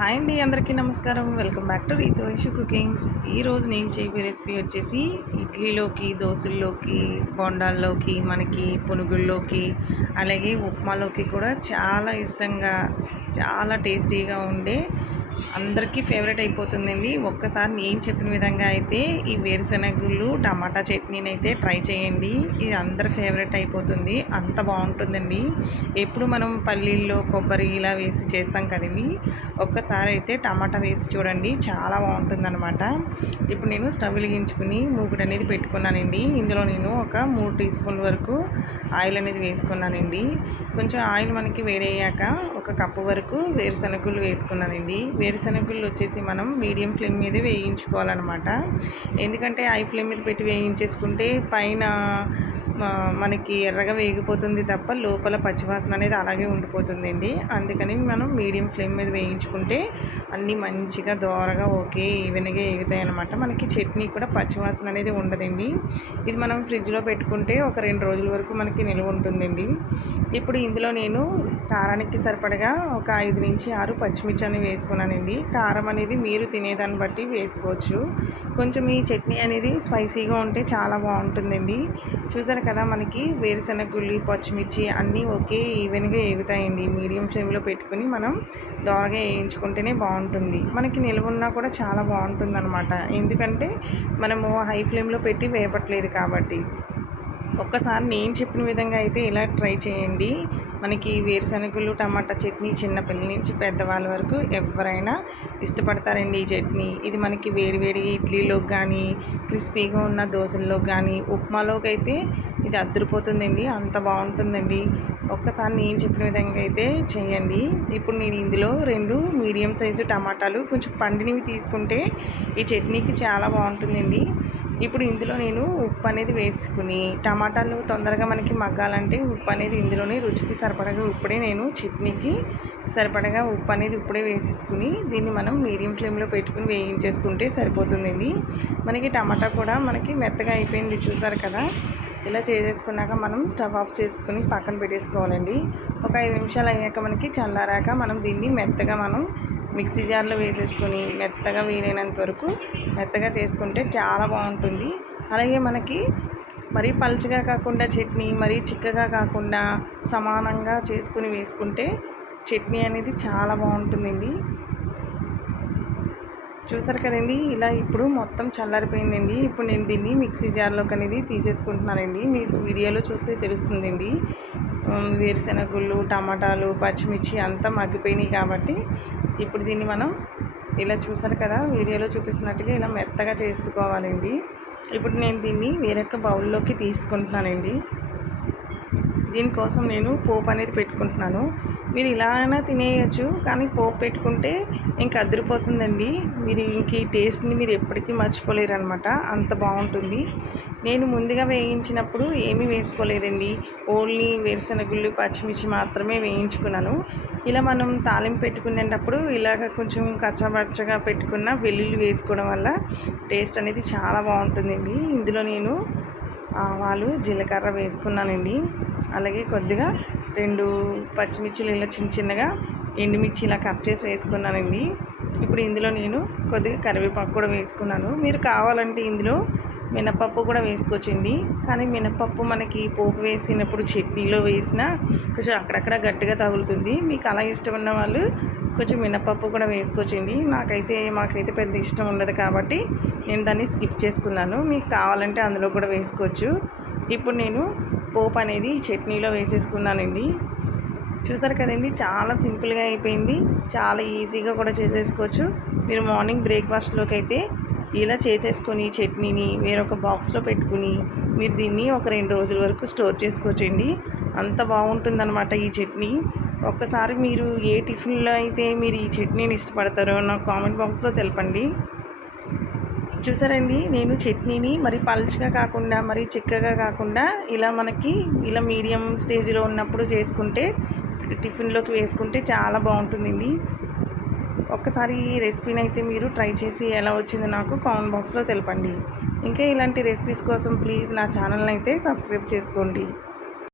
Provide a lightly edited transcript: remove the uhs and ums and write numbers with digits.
Hi అండి, అందరికీ నమస్కారం. Welcome back to Ritu Vaishu cookings. ఈరోజు నేను చేయబోయే రెసిపీ వచ్చేసి ఇడ్లీలోకి, దోశల్లోకి, బోండాల్లోకి, మనకి పునుగుల్లోకి, అలాగే ఉప్మాలోకి కూడా చాలా ఇష్టంగా, చాలా టేస్టీగా ఉండే, అందరికీ ఫేవరెట్ అయిపోతుందండి. ఒక్కసారి నేను చెప్పిన విధంగా అయితే ఈ వేరుశనగుళ్ళు టమాటా చట్నీని అయితే ట్రై చేయండి. ఇది అందరి ఫేవరెట్ అయిపోతుంది, అంత బాగుంటుందండి. ఎప్పుడు మనం పల్లీల్లో కొబ్బరి ఇలా వేసి చేస్తాం కదండి, ఒక్కసారి అయితే టమాటా వేసి చూడండి, చాలా బాగుంటుందన్నమాట. ఇప్పుడు నేను స్టవ్ వెలిగించుకుని మూకుడు అనేది పెట్టుకున్నానండి. ఇందులో నేను ఒక 3 టీ స్పూన్ల వరకు ఆయిల్ అనేది వేసుకున్నానండి. కొంచెం ఆయిల్ మనకి వేడయ్యాక ఒక కప్పు వరకు వేరుశనగుళ్ళు వేసుకున్నానండి. వేరుశనగుళ్ళు వచ్చేసి మనం మీడియం ఫ్లేమ్ మీద వేయించుకోవాలన్నమాట. ఎందుకంటే హై ఫ్లేమ్ మీద పెట్టి వేయించేసుకుంటే పైన మనకి ఎర్రగా వేగిపోతుంది తప్ప లోపల పచ్చివాసన అనేది అలాగే ఉండిపోతుందండి. అందుకని మనం మీడియం ఫ్లేమ్ మీద వేయించుకుంటే అన్నీ మంచిగా దోరగా ఓకే ఈవెన్గా ఎగుతాయి అనమాట. మనకి చట్నీ కూడా పచ్చివాసన అనేది ఉండదండి. ఇది మనం ఫ్రిడ్జ్లో పెట్టుకుంటే ఒక 2 రోజుల వరకు మనకి నిల్వ ఉంటుందండి. ఇప్పుడు ఇందులో నేను కారానికి సరిపడగా ఒక 5 నుంచి 6 పచ్చిమిర్చి అని వేసుకున్నానండి. కారం అనేది మీరు తినేదాన్ని బట్టి వేసుకోవచ్చు. కొంచెం ఈ చట్నీ అనేది స్పైసీగా ఉంటే చాలా బాగుంటుందండి. చూసారు కదా, మనకి వేరుశనగుళ్ళు, పచ్చిమిర్చి అన్నీ ఒకే ఈవెన్గా ఎగుతాయండి. మీడియం ఫ్లేమ్లో పెట్టుకుని మనం దోరగా వేయించుకుంటేనే బాగుంటుంది. మనకి నిల్వ ఉన్నా కూడా చాలా బాగుంటుంది అనమాట. ఎందుకంటే మనము హై ఫ్లేమ్లో పెట్టి వేపట్లేదు కాబట్టి. ఒక్కసారి నేను చెప్పిన విధంగా అయితే ఇలా ట్రై చేయండి. మనకి వేరుశనగలు టమాటా చట్నీ చిన్నపిల్లల నుంచి పెద్దవాళ్ళ వరకు ఎవరైనా ఇష్టపడతారండి ఈ చట్నీ. ఇది మనకి వేడివేడి ఇడ్లీలోకి కానీ, క్రిస్పీగా ఉన్న దోశల్లోకి కానీ, ఉప్మాలోకి అయితే ఇది అద్దరిపోతుందండి, అంత బాగుంటుందండి. ఒక్కసారి నేను చెప్పిన విధంగా అయితే చేయండి. ఇప్పుడు నేను ఇందులో 2 మీడియం సైజు టమాటాలు కొంచెం పండినవి తీసుకుంటే ఈ చట్నీకి చాలా బాగుంటుందండి. ఇప్పుడు ఇందులో నేను ఉప్పు అనేది వేసుకుని, టమాటాలు తొందరగా మనకి మగ్గాలంటే ఉప్పు అనేది ఇందులోనే రుచికి సరిపడగా ఇప్పుడే నేను చట్నీకి సరిపడగా ఉప్పు అనేది ఇప్పుడే వేసేసుకుని దీన్ని మనం మీడియం ఫ్లేమ్లో పెట్టుకుని వేయించేసుకుంటే సరిపోతుందండి. మనకి టమాటా కూడా మనకి మెత్తగా అయిపోయింది, చూసారు కదా. ఇలా చేసేసుకున్నాక మనం స్టవ్ ఆఫ్ చేసుకుని పక్కన పెట్టేసుకోవాలండి. ఒక 5 నిమిషాలు అయ్యాక మనకి చల్లారాక మనం దీన్ని మెత్తగా మనం మిక్సీ జార్లో వేసేసుకొని మెత్తగా వీలైనంత వరకు మెత్తగా చేసుకుంటే చాలా బాగుంటుంది. అలాగే మనకి మరీ పలుచగా కాకుండా చట్నీ, మరీ చిక్కగా కాకుండా సమానంగా చేసుకుని వేసుకుంటే చట్నీ అనేది చాలా బాగుంటుందండి. చూసారు కదండి, ఇలా ఇప్పుడు మొత్తం చల్లారిపోయిందండి. ఇప్పుడు నేను దీన్ని మిక్సీ జార్లోకి అనేది తీసేసుకుంటున్నానండి. మీకు వీడియోలో చూస్తే తెలుస్తుందండి. వేరుశనగుళ్ళు, టమాటాలు, పచ్చిమిర్చి అంతా మగ్గిపోయినాయి కాబట్టి ఇప్పుడు దీన్ని మనం ఇలా చూసారు కదా, వీడియోలో చూపిస్తున్నట్టుగా ఇలా మెత్తగా చేసుకోవాలండి. ఇప్పుడు నేను దీన్ని వేరొక బౌల్లోకి తీసుకుంటున్నానండి. దీనికోసం నేను పోపు అనేది పెట్టుకుంటున్నాను. మీరు ఇలా అయినా తినేయచ్చు, కానీ పోపు పెట్టుకుంటే ఇంక అదిరిపోతుందండి. మీరు ఇంక ఈ టేస్ట్ని మీరు ఎప్పటికీ మర్చిపోలేరు అనమాట, అంత బాగుంటుంది. నేను ముందుగా వేయించినప్పుడు ఏమీ వేసుకోలేదండి, ఓన్లీ వేరుశనగుళ్ళు, పచ్చిమిర్చి మాత్రమే వేయించుకున్నాను. ఇలా మనం తాలింపు పెట్టుకునేటప్పుడు ఇలాగ కొంచెం కచ్చాపచ్చగా పెట్టుకున్న వెల్లుల్లి వేసుకోవడం వల్ల టేస్ట్ అనేది చాలా బాగుంటుందండి. ఇందులో నేను ఆవాలు, జీలకర్ర వేసుకున్నానండి. అలాగే కొద్దిగా 2 పచ్చిమిర్చిలు ఇలా చిన్న చిన్నగా, ఎండుమిర్చి ఇలా కట్ చేసి వేసుకున్నానండి. ఇప్పుడు ఇందులో నేను కొద్దిగా కరివేపాకు కూడా వేసుకున్నాను. మీరు కావాలంటే ఇందులో మినపప్పు కూడా వేసుకోవచ్చండి. కానీ మినపప్పు మనకి పోపు వేసినప్పుడు చట్నీలో వేసినా కొంచెం అక్కడక్కడ గట్టిగా తగులుతుంది. మీకు అలా ఇష్టం ఉన్న వాళ్ళు కొంచెం మినపప్పు కూడా వేసుకోవచ్చండి. మాకైతే పెద్ద ఇష్టం ఉండదు కాబట్టి నేను దాన్ని స్కిప్ చేసుకున్నాను. మీకు కావాలంటే అందులో కూడా వేసుకోవచ్చు. ఇప్పుడు నేను పోపు అనేది చట్నీలో వేసేసుకున్నానండి. చూసారు కదండి, చాలా సింపుల్గా అయిపోయింది, చాలా ఈజీగా కూడా చేసేసుకోవచ్చు. మీరు మార్నింగ్ బ్రేక్ఫాస్ట్లోకి అయితే ఇలా చేసేసుకొని చట్నీని వేరొక బాక్స్లో పెట్టుకుని మీరు దీన్ని ఒక 2 రోజుల వరకు స్టోర్ చేసుకోవచ్చండి. అంత బాగుంటుందన్నమాట ఈ చట్నీ. ఒక్కసారి మీరు ఏ టిఫిన్లో అయితే మీరు ఈ చట్నీని ఇష్టపడతారో నాకు కామెంట్ బాక్స్లో తెలపండి. చూసారండి, నేను చట్నీని మరి పలుచగా కాకుండా మరీ చిక్కగా కాకుండా ఇలా మీడియం స్టేజ్లో ఉన్నప్పుడు చేసుకుంటే టిఫిన్లోకి వేసుకుంటే చాలా బాగుంటుందండి. ఒక్కసారి ఈ రెసిపీని అయితే మీరు ట్రై చేసి ఎలా వచ్చిందో నాకు కామెంట్ బాక్స్లో తెలపండి. ఇంకా ఇలాంటి రెసిపీస్ కోసం ప్లీజ్ నా ఛానల్ని అయితే సబ్స్క్రైబ్ చేసుకోండి.